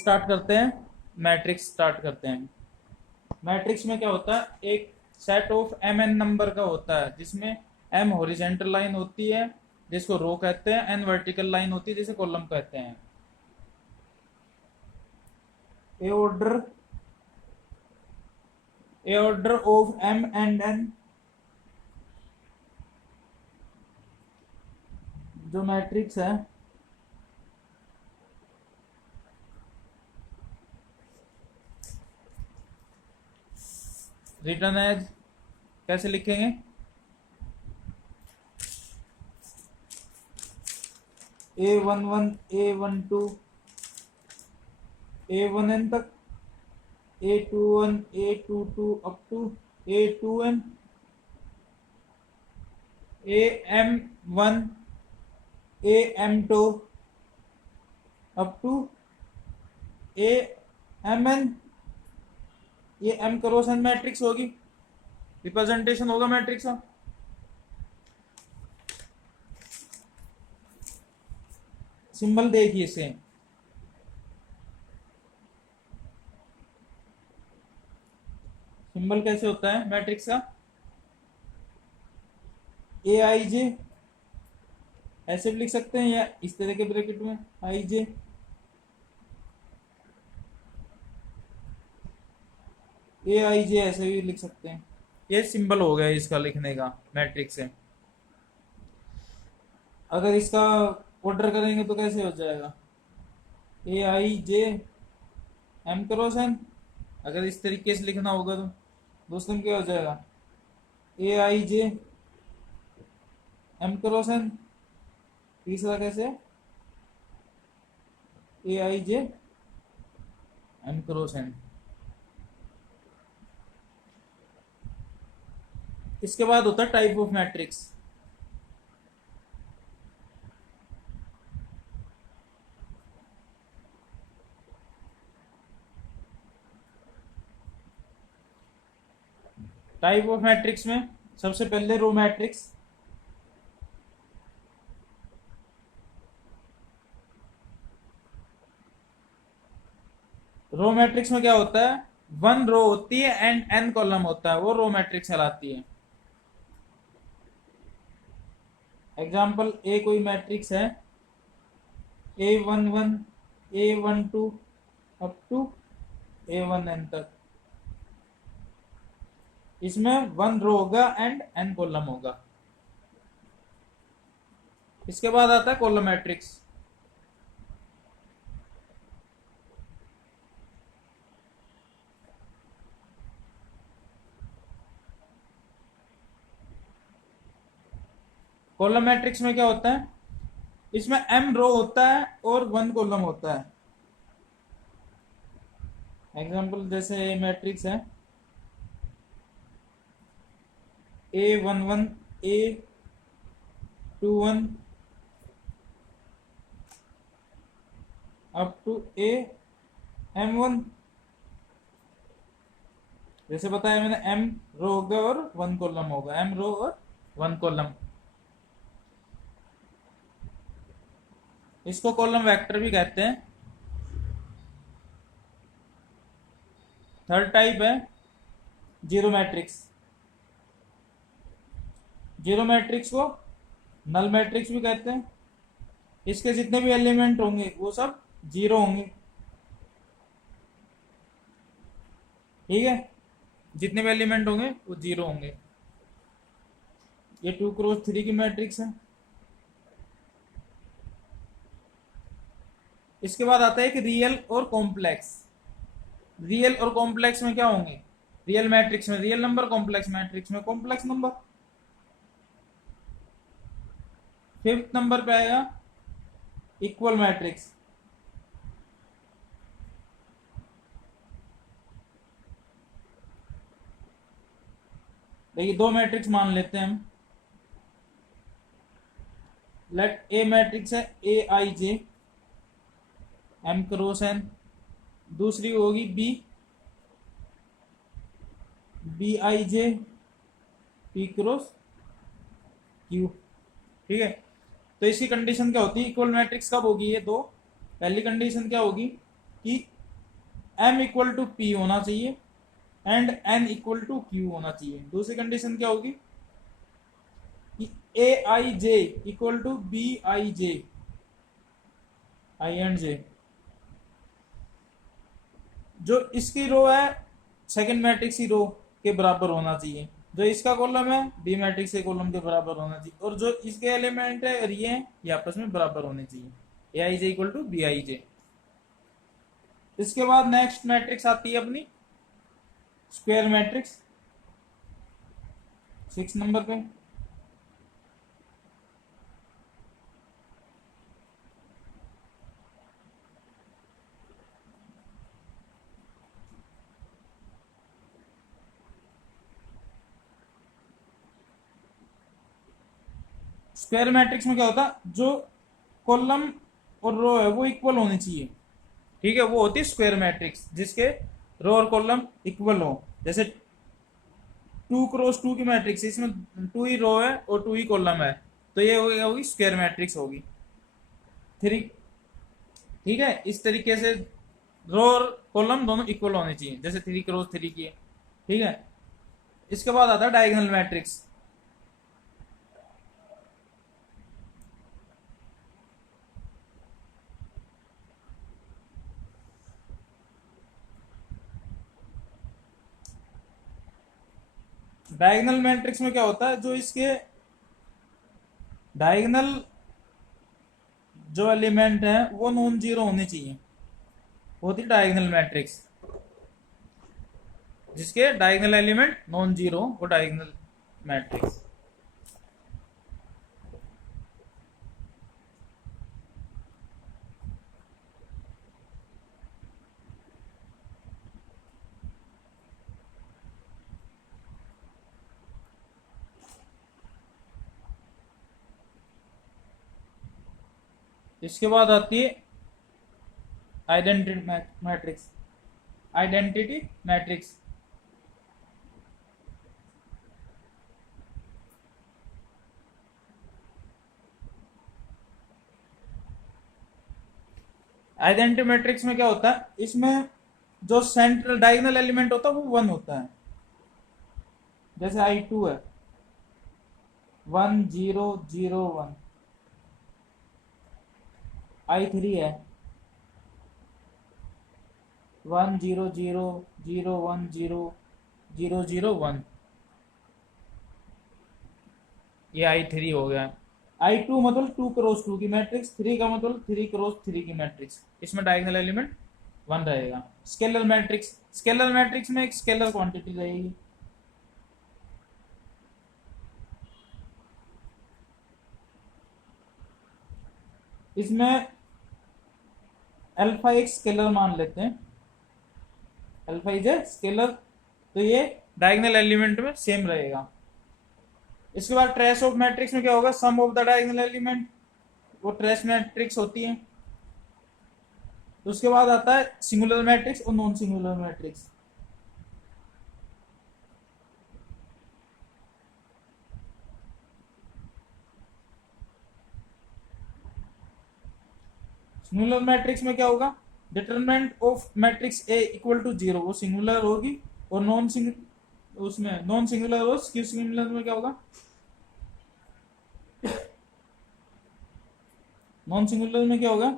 Start करते हैं, matrix start करते हैं। मैट्रिक्स में क्या होता है, एक set of M N number का होता है, जिसमें एम हॉरिजेंटल लाइन होती है जिसको रो कहते हैं, एन वर्टिकल लाइन होती है जिसे कॉलम कहते हैं। A order of M and N, जो मैट्रिक्स है रिटर्न एज, कैसे लिखेंगे, A11 A12 A1n तक, A21 A22 up to A2n, AM1 AM2 up to AMN। ये एम क्रॉस एन मैट्रिक्स होगी, रिप्रेजेंटेशन होगा मैट्रिक्स का। सिंबल देखिए सेम, सिंबल कैसे होता है मैट्रिक्स का, ए आई जे ऐसे भी लिख सकते हैं, या इस तरह के ब्रैकेट में आई जे, ए आई जे ऐसे भी लिख सकते हैं। ये सिंबल हो गया इसका लिखने का मैट्रिक्स से। अगर इसका ऑर्डर करेंगे तो कैसे हो जाएगा, ए I J M cross N. अगर इस तरीके से लिखना होगा तो दोस्तों क्या हो जाएगा, ए I J M cross N. तीसरा कैसे, ए I J M cross N. इसके बाद होता है type of matrix. Type of matrix में सबसे पहले रो मैट्रिक्स। रो मैट्रिक्स में क्या होता है, वन रो होती है एंड एन कॉलम होता है, वो रो मैट्रिक्स कहलाती है। एग्जाम्पल, ए कोई मैट्रिक्स है, A11 A12 up to A1n तक, इसमें वन रो होगा एंड एन कॉलम होगा। इसके बाद आता है कॉलम मैट्रिक्स। कॉलम मैट्रिक्स में क्या होता है, इसमें m रो होता है और वन कॉलम होता है। एग्जांपल जैसे मैट्रिक्स है A11 A21 up to AM1। जैसे बताया मैंने, m रो होगा और वन कॉलम होगा, m रो और वन कॉलम। इसको कॉलम वेक्टर भी कहते हैं। थर्ड टाइप है जीरो मैट्रिक्स। जीरो मैट्रिक्स को नल मैट्रिक्स भी कहते हैं। इसके जितने भी एलिमेंट होंगे वो सब जीरो होंगे, ठीक है, जितने भी एलिमेंट होंगे वो जीरो होंगे। ये 2x3 की मैट्रिक्स है। इसके बाद आता है कि रियल और कॉम्प्लेक्स। रियल और कॉम्प्लेक्स में क्या होंगे, रियल मैट्रिक्स में रियल नंबर, कॉम्प्लेक्स मैट्रिक्स में कॉम्प्लेक्स नंबर। फिफ्थ नंबर पे आएगा इक्वल मैट्रिक्स। देखिए दो मैट्रिक्स मान लेते हैं हम। लेट ए मैट्रिक्स है A I J M cross N, दूसरी होगी B I J P cross Q, ठीक है। तो इसकी कंडीशन क्या होती है, इक्वल मैट्रिक्स कब होगी, ये दो, पहली कंडीशन क्या होगी, कि m इक्वल टू p होना चाहिए and n equal to q होना चाहिए। दूसरी कंडीशन क्या होगी कि A I J equal to B I J, I and J, जो इसकी रो है सेकंड मैट्रिक्स की रो के बराबर होना चाहिए, जो इसका कॉलम है बी मैट्रिक्स के कॉलम के बराबर होना चाहिए, और जो इसके एलिमेंट है और ये आपस में बराबर होने चाहिए, ए I J equal to B I जे। इसके बाद नेक्स्ट मैट्रिक्स आती है अपनी स्क्वायर मैट्रिक्स 6 नंबर पे। स्क्वायर मैट्रिक्स में क्या होता है, जो कॉलम और रो है वो इक्वल होनी चाहिए, ठीक है, वो होती है स्क्वायर मैट्रिक्स जिसके रो और कॉलम इक्वल हो। जैसे 2 क्रॉस 2 की मैट्रिक्स, इसमें 2 ही रो है और 2 ही कॉलम है, तो ये होगी स्क्वायर मैट्रिक्स होगी। 3, ठीक है, इस तरीके से रो और कॉलम दोनों इक्वल होने चाहिए, जैसे 3 क्रॉस 3 की है, ठीक है। इसके बाद आता है डायगोनल मैट्रिक्स। डायगोनल मैट्रिक्स में क्या होता है, जो इसके डायगोनल जो एलिमेंट है वो नॉन जीरो होने चाहिए, होती डायगोनल मैट्रिक्स जिसके डायगोनल एलिमेंट नॉन जीरो, वो डायगोनल मैट्रिक्स। इसके बाद आती है identity matrix, identity matrix. Identity matrix में क्या होता है, इसमें जो सेंट्रल डायगोनल एलिमेंट होता है वो 1 होता है, जैसे I2 है 1 0 0 1, I3 है 1 0 0 0 1 0 0 0 1, ये I3 हो गया। I2 मतलब 2 क्रॉस 2 की मैट्रिक्स, 3 का मतलब 3 क्रॉस 3 की मैट्रिक्स, इसमें डायगोनल एलिमेंट 1 रहेगा। स्केलर मैट्रिक्स, स्केलर मैट्रिक्स में एक स्केलर क्वांटिटी रहेगी, इसमें अल्फा एक स्केलर मान लेते हैं, अल्फा इज ए स्केलर, तो ये डायगोनल एलिमेंट में सेम रहेगा। इसके बाद ट्रेस ऑफ मैट्रिक्स में क्या होगा, sum of the diagonal element, वो ट्रेस मैट्रिक्स होती है। तो उसके बाद आता है सिंगुलर मैट्रिक्स और non singular matrix. Singular matrix में क्या होगा, determinant of matrix A equal to 0, वो सिंगुलर होगी, और नॉन सिंगुलर, उसमें नॉन सिंगुलर हो, स्क्यू सिंगुलर में क्या होगा, नॉन सिंगुलर में क्या होगा,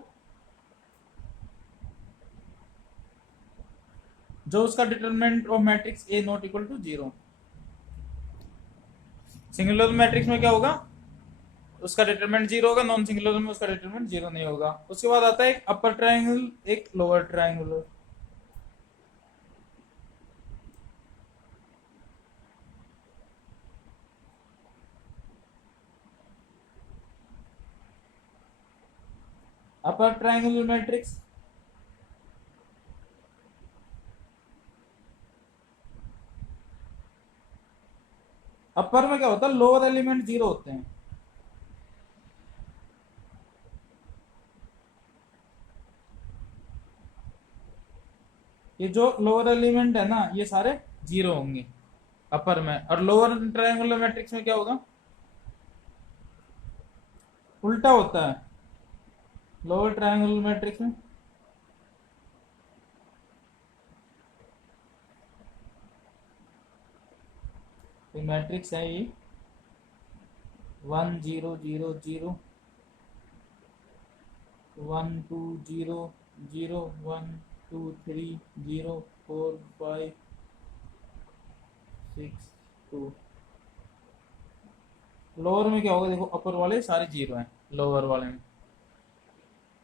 जो उसका determinant of matrix A not equal to 0। Singular matrix में क्या होगा, उसका डिटरमिनेंट 0 होगा, नॉन सिंगुलर में उसका डिटरमिनेंट 0 नहीं होगा। उसके बाद आता है एक अपर ट्रायंगल, एक lower triangular. Upper triangular matrix, upper में क्या होता है, लोअर एलिमेंट 0 होते हैं, ये जो लोअर एलिमेंट है ना ये सारे 0 होंगे अपर में। और लोअर ट्रायंगुलर मैट्रिक्स में क्या होगा, उल्टा होता है, लोअर ट्रायंगुलर मैट्रिक्स में एक मैट्रिक्स है ये 1 0 0 0 1 2 0 0 1 2 3 0 4 5 6 2। लोअर में क्या होगा देखो, अपर वाले सारे जीरो हैं लोअर वाले में।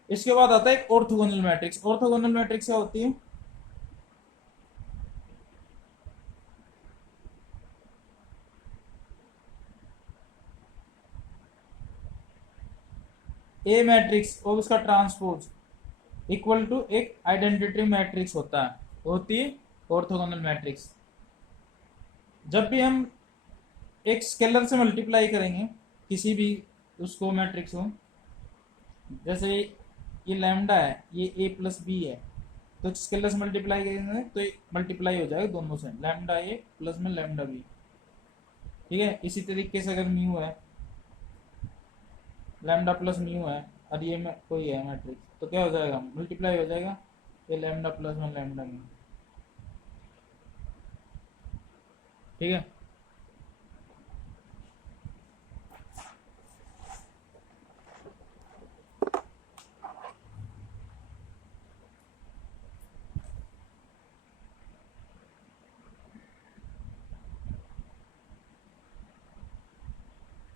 इसके बाद आता है एक ऑर्थोगोनल मैट्रिक्स। ऑर्थोगोनल मैट्रिक्स क्या होती है? ए मैट्रिक्स और उसका ट्रांसपोज इक्वल टू एक आइडेंटिटी मैट्रिक्स होती है ऑर्थोगोनल मैट्रिक्स। जब भी हम एक स्केलर से मल्टीप्लाई करेंगे किसी भी उसको मैट्रिक्स हो, जैसे ये लैम्डा है, ये ए प्लस बी है, तो स्केलर से मल्टीप्लाई करेंगे तो मल्टीप्लाई हो जाएगा दोनों से, लैम्डा ए प्लस में लैम्डा बी। ठीक है, इसी तरीके से अगर म्यू है, लैम्डा प्लस म्यू है और ये में कोई है मैट्रिक्स, तो क्या हो जाएगा, मल्टीप्लाई हो जाएगा ये लैम्डा प्लस में लैम्डा म्यू। ठीक है,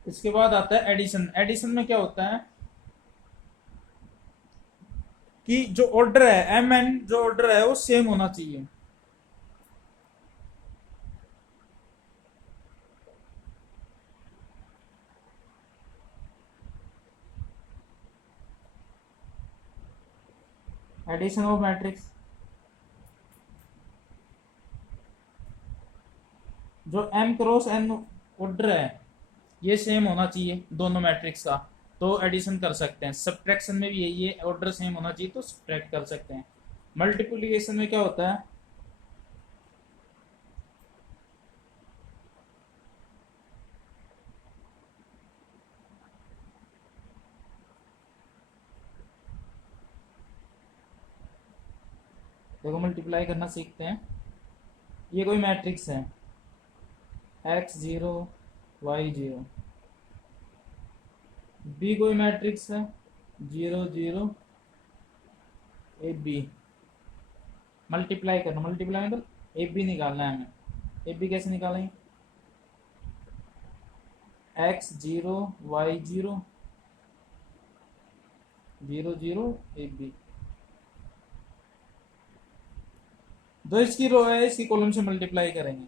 इसके बाद आता है एडिशन। एडिशन में क्या होता है कि जो ऑर्डर है एम एन, जो ऑर्डर है वो सेम होना चाहिए। एडिशन ऑफ मैट्रिक्स, जो एम क्रॉस एन ऑर्डर है ये सेम होना चाहिए दोनों मैट्रिक्स का, तो एडिशन कर सकते हैं। सब्ट्रैक्शन में भी यही है, ऑर्डर सेम होना चाहिए तो सब्ट्रैक्ट कर सकते हैं। मल्टीप्लिकेशन में क्या होता है, देखो मल्टीप्लाई करना सीखते हैं। ये कोई मैट्रिक्स है x 0 y 0, बी कोई मैट्रिक्स है 0 0 ए बी। मल्टीप्लाई करना, मल्टीप्लाई मतलब ए बी निकालना है हमें। ए बी कैसे निकालेंगे, x 0 y 0 0 0 ए बी। जो इसकी रो है इसकी कॉलम से मल्टीप्लाई करेंगे,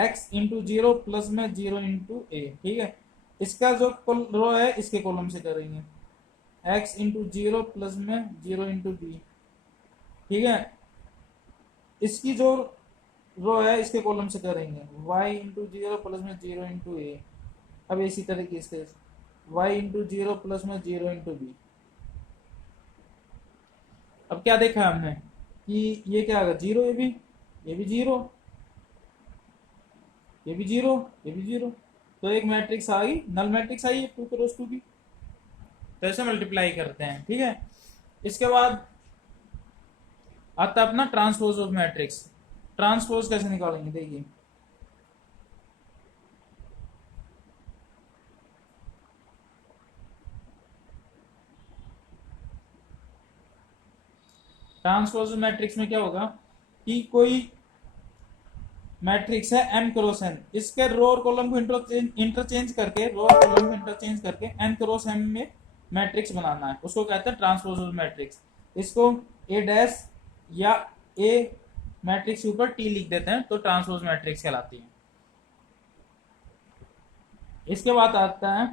x इंटू 0 प्लस में 0 इंटू ए। ठीक है, इसका जो रो है इसके कॉलम से करेंगे, x इंटू 0 प्लस में 0 इंटू बी। ठीक है, इसकी जो रो है इसके कॉलम से करेंगे y इंटू 0 प्लस में 0 इंटू ए। अब इसी तरीके से y इंटू 0 प्लस में 0 इंटू बी। अब क्या देखा हमने कि ये क्या होगा, जीरो, ये भी जीरो, ये भी जीरो, ये भी जीरो, तो एक मैट्रिक्स आ गई, नल मैट्रिक्स आई है 2 क्रॉस 2 की। तो ऐसे मल्टीप्लाई करते हैं। ठीक है, इसके बाद आता अपना ट्रांसपोज ऑफ मैट्रिक्स। ट्रांसपोज कैसे निकालेंगे देखिए, ट्रांसपोज मैट्रिक्स में क्या होगा कि कोई मैट्रिक्स है m क्रॉस n, इसके रो और कॉलम को इंटरचेंज करके, रो और कॉलम को इंटरचेंज करके n क्रॉस m में मैट्रिक्स बनाना है, उसको कहते हैं ट्रांसपोज मैट्रिक्स। इसको a डैश या a मैट्रिक्स के ऊपर t लिख देते हैं तो ट्रांसपोज मैट्रिक्स कहलाती है। इसके बाद आता है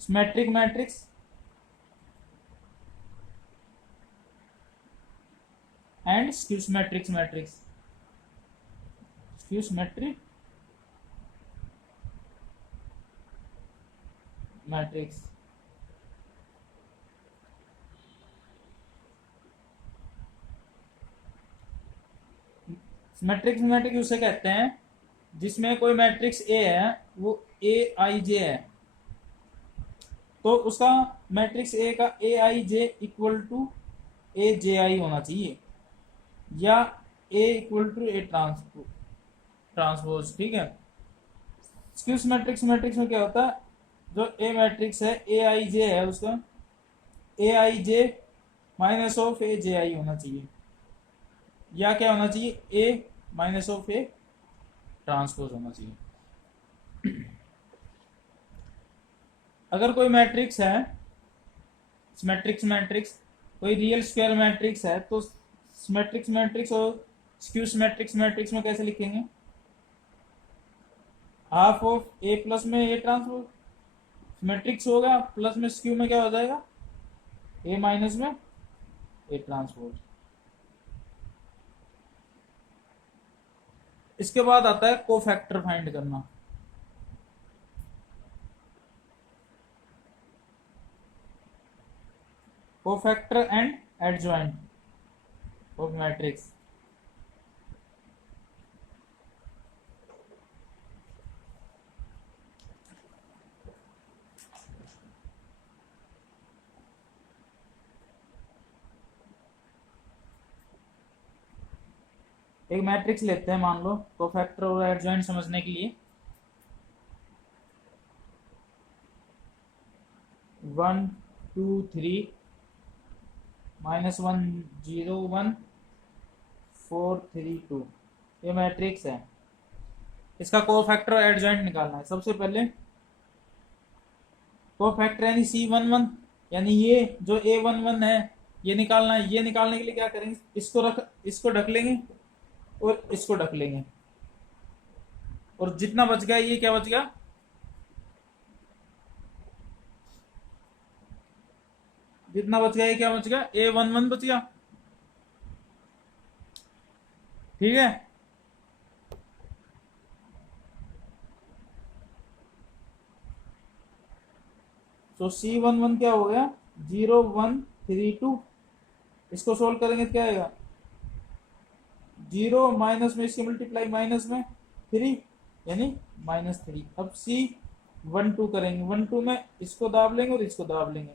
symmetric matrix and skew symmetric matrix. Skew symmetric matrix, symmetric matrix उसे कहते हैं जिसमें कोई मैट्रिक्स ए है वो ए आई जे है, तो उसका मैट्रिक्स ए का ए आई जे इक्वल टू ए जे आई होना चाहिए, या A equal to A transpose. Transpose, ठीक है। स्क्यूज मैट्रिक्स मैट्रिक्स में क्या होता है, जो ए मैट्रिक्स है ए आई जे है उसका ए आई जे माइनस ऑफ ए जे आई होना चाहिए, या क्या होना चाहिए ए माइनस ऑफ ए ट्रांसपोज होना चाहिए। अगर कोई मैट्रिक्स है, मैट्रिक्स मैट्रिक्स कोई रियल स्क्वायर मैट्रिक्स है, तो मैट्रिक्स मैट्रिक्स और स्क्यूज मैट्रिक्स मैट्रिक्स में कैसे लिखेंगे, हाफ ऑफ ए प्लस में ए ट्रांसपोज मैट्रिक्स होगा, प्लस में स्क्यू में क्या हो जाएगा ए माइनस में ए ट्रांसपोज। इसके बाद आता है कोफैक्टर फाइंड करना। Cofactor and adjoint of matrix. एक मैट्रिक्स लेते हैं, मान लो कोफैक्टर और एडजॉइंट समझने के लिए 1 2 3 -1 0 1 4 3 2, ये मैट्रिक्स है। इसका कोफैक्टर और एडजॉइंट निकालना है। सबसे पहले कोफैक्टर यानी C11, यानी ये जो A11 है ये निकालना है। ये निकालने के लिए क्या करेंगे, इसको ढक लेंगे और इसको ढक लेंगे, और जितना बच गया ये क्या बच गया, जितना बच गया ये क्या बच गया, A11 बच गया, ठीक है। तो C11 क्या हो गया 0 1 3 2। इसको सोल्व करेंगे तो क्या आएगा, 0 माइनस में इसकी मल्टीप्लाई माइनस में 3 यानी -3। अब C12 करेंगे, 12 में इसको दाब लेंगे और इसको दाब लेंगे।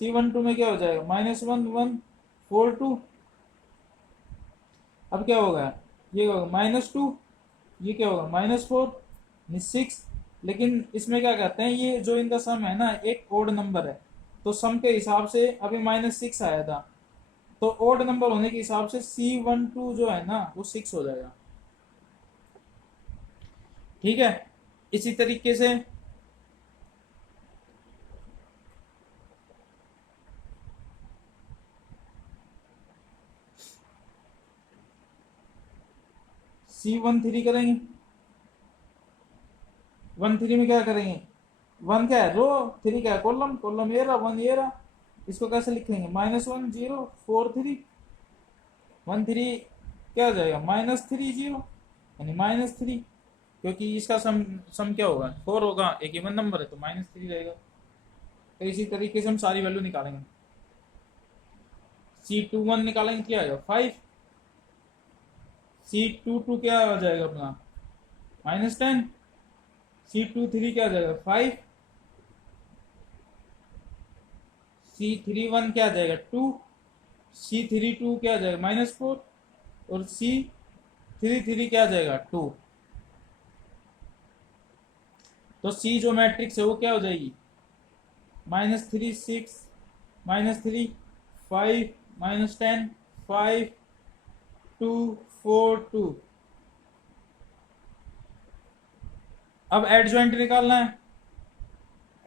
C12 में क्या हो जाएगा -1 1 4 2। अब क्या होगा, ये होगा -2, ये क्या होगा -4 6। लेकिन इसमें क्या कहते हैं, ये जो इनका सम है ना एक ओड नंबर है, तो सम के हिसाब से अभी -6 आया था, तो ओड नंबर होने के हिसाब से C12 जो है ना वो 6 हो जाएगा, ठीक है। इसी तरीके से C13 करेंगे। 13 में क्या करेंगे, 1 क्या है रो, 3 क्या है कॉलम, कॉलम ये रहा 1 ये रहा। इसको कैसे लिखेंगे -1 0 4 3 1 3 क्या हो जाएगा -3 0 यानी -3, क्योंकि इसका सम क्या होगा 4 होगा, एक इवन नंबर है तो -3 रहेगा। तो इसी तरीके से हम सारी वैल्यू निकालेंगे। C21 निकालेंगे क्या आएगा 5। C22 क्या आ जाएगा अपना -10। C23 क्या आ जाएगा 5। C31 क्या आ जाएगा 2। C32 क्या आ जाएगा -4 और C33 क्या आ जाएगा 2। तो C जो मैट्रिक्स है वो क्या हो जाएगी -3 6 -3 5 -10 5 2 4 2। अब एडजॉइंट निकालना है।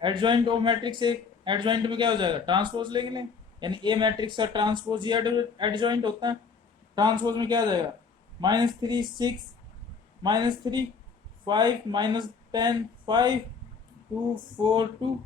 एडजॉइंट ऑफ मैट्रिक्स एक एडजॉइंट में क्या हो जाएगा ट्रांसपोज लेंगे, यानी ए मैट्रिक्स का ट्रांसपोज ये एडजॉइंट होता है। ट्रांसपोज में क्या आ जाएगा -3 6 -3 5 -10 5 2 4 2।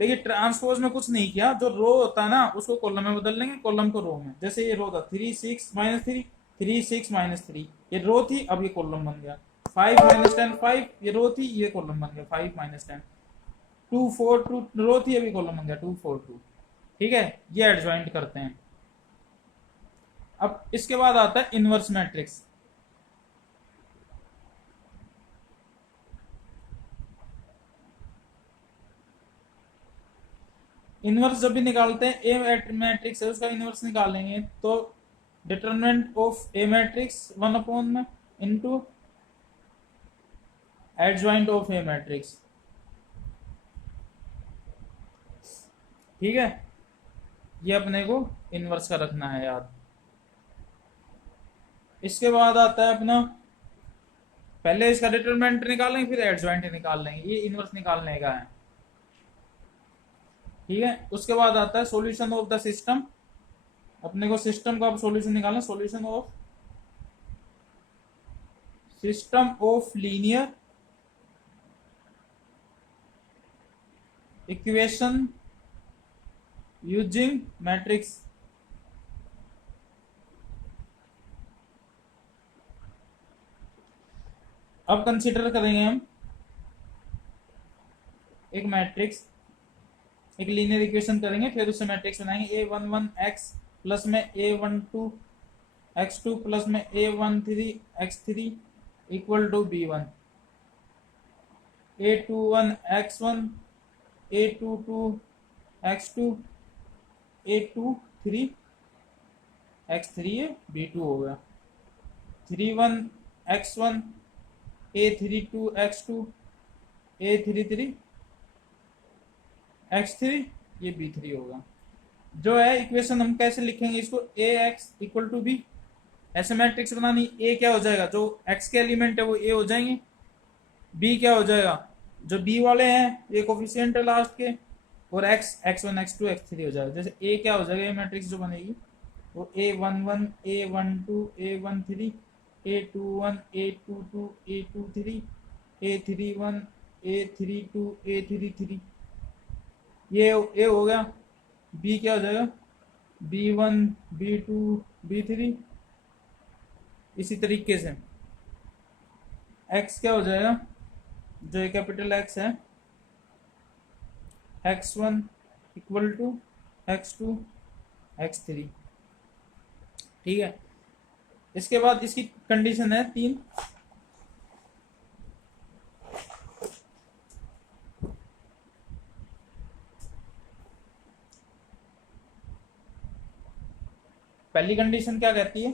देखिए ट्रांसपोज में कुछ नहीं किया, जो रो होता है ना उसको कॉलम में बदल लेंगे, कॉलम को रो में। जैसे ये रो था 3 6 -3 3 6 -3, ये रो थी, अब ये कॉलम बन गया। 5 -10 5, ये रो थी, ये कॉलम बन गया 5 -10। 2 4 2 रो थी, अभी कॉलम बन गया 2 4 2, ठीक है। ये एडजॉइंट करते हैं। अब इसके बाद आता है इनवर्स मैट्रिक्स। इनवर्स जब भी निकालते हैं ए मैट्रिक्स है उसका इनवर्स निकालेंगे तो determinant of A matrix 1 upon में into adjoint of A matrix. ठीक है, ये अपने को इनवर्स का रखना है याद। इसके बाद आता है अपना, पहले इसका डिटरमिनेंट निकालेंगे फिर एडजॉइंट निकाल लेंगे, ये इनवर्स निकालने का है। ठीक है, उसके बाद आता है सॉल्यूशन ऑफ द सिस्टम। अपने को सिस्टम का अब सॉल्यूशन निकालना, solution of system of linear equation using matrix. अब कंसीडर करेंगे हम एक मैट्रिक्स, एक लीनियर इक्वेशन करेंगे, फिर उससे मैट्रिक्स बनाएंगे। A11 x प्लस में A12 x2 प्लस में A13 x3 equal to B1, A21 x1 A22 x2 A23 x3 है B2 हो गया, 31 x1 A32 x2 A33 x3 ये B3 होगा। जो है इक्वेशन हम कैसे लिखेंगे इसको, ax इक्वल टू बी, ऐसे मैट्रिक्स बनानी। a क्या हो जाएगा, जो x के एलिमेंट है वो a हो जाएंगे, b क्या हो जाएगा, जो b वाले हैं ये कोफिशिएंट है लास्ट के, और x x1 x2 x3 हो जाएगा। जैसे a क्या हो जाएगा, ये मैट्रिक्स जो बनेगी वो a11 a12 a13 a21 a22 a23 a31 a32 a33, ये a हो गया। b क्या हो जाएगा, b1 b2 b3। इसी तरीके से x क्या हो जाएगा, जो ये कैपिटल x है, x1 equal to x2 x3। ठीक है, इसके बाद इसकी कंडीशन है 3। पहली कंडीशन क्या कहती है,